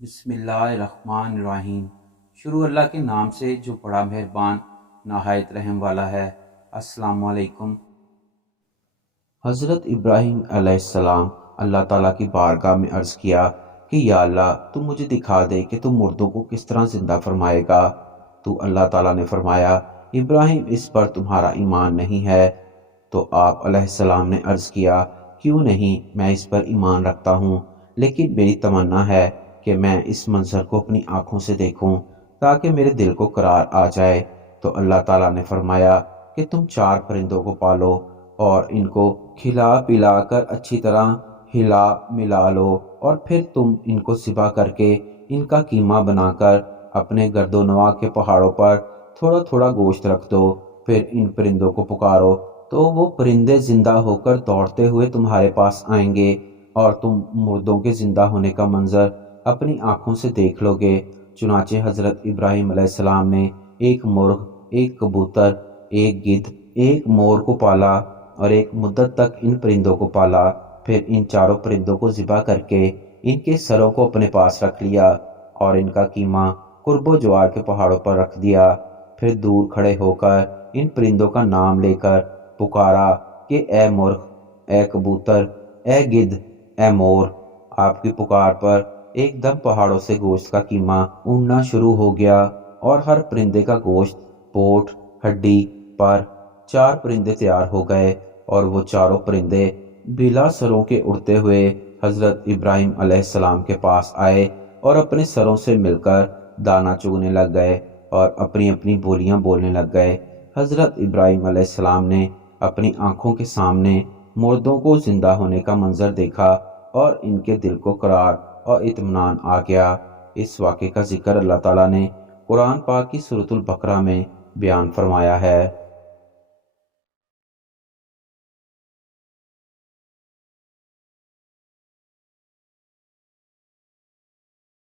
بسم اللہ الرحمن الرحیم۔ شروع اللہ کے نام سے جو بڑا مہربان نہایت رحم والا ہے۔ السلام علیکم۔ حضرت ابراہیم علیہ السلام اللہ تعالیٰ کی بارگاہ میں عرض کیا کہ یا اللہ تو مجھے دکھا دے کہ تو مردوں کو کس طرح زندہ فرمائے گا۔ تو اللہ تعالیٰ نے فرمایا ابراہیم اس پر تمہارا ایمان نہیں ہے۔ تو آپ علیہ السلام نے عرض کیا کیوں نہیں، میں اس پر ایمان رکھتا ہوں، لیکن میری تمنا ہے کہ میں اس منظر کو اپنی آنکھوں سے دیکھوں تاکہ میرے دل کو قرار آ جائے۔ تو اللہ تعالیٰ نے فرمایا کہ تم 4 پرندوں کو پالو اور ان کو کھلا پلا کر اچھی طرح ہلا ملا لو، اور پھر تم ان کو ذبح کر کے ان کا قیمہ بنا کر اپنے گرد و نواح کے پہاڑوں پر تھوڑا تھوڑا گوشت رکھ دو۔ پھر ان پرندوں کو پکارو تو وہ پرندے زندہ ہو کر دوڑتے ہوئے تمہارے پاس آئیں گے، اور تم مردوں کے زندہ ہونے کا منظر اپنی آنکھوں سے دیکھ لو گے۔ چنانچہ حضرت ابراہیم علیہ السلام نے ایک مرغ، ایک کبوتر، ایک گدھ، ایک مور کو پالا اور ایک مدت تک ان پرندوں کو پالا۔ پھر ان 4 پرندوں کو ذبح کر کے ان کے سروں کو اپنے پاس رکھ لیا اور ان کا قیمہ قرب و جوار کے پہاڑوں پر رکھ دیا۔ پھر دور کھڑے ہو کر ان پرندوں کا نام لے کر پکارا کہ اے مرغ، اے کبوتر، اے گدھ، اے مور۔ آپ کی پکار پر ایک دم پہاڑوں سے گوشت کا قیمہ اڑنا شروع ہو گیا، اور ہر پرندے کا گوشت، پوٹ، ہڈی پر 4 پرندے تیار ہو گئے، اور وہ 4 پرندے بلا سروں کے اڑتے ہوئے حضرت ابراہیم علیہ السلام کے پاس آئے اور اپنے سروں سے مل کر دانہ چگنے لگ گئے اور اپنی اپنی بولیاں بولنے لگ گئے۔ حضرت ابراہیم علیہ السلام نے اپنی آنکھوں کے سامنے مردوں کو زندہ ہونے کا منظر دیکھا، اور ان کے دل کو قرار اور اطمینان آ گیا۔ اس واقعے کا ذکر اللہ تعالیٰ نے قرآن پاک کی سورۃ البقرہ میں بیان فرمایا ہے۔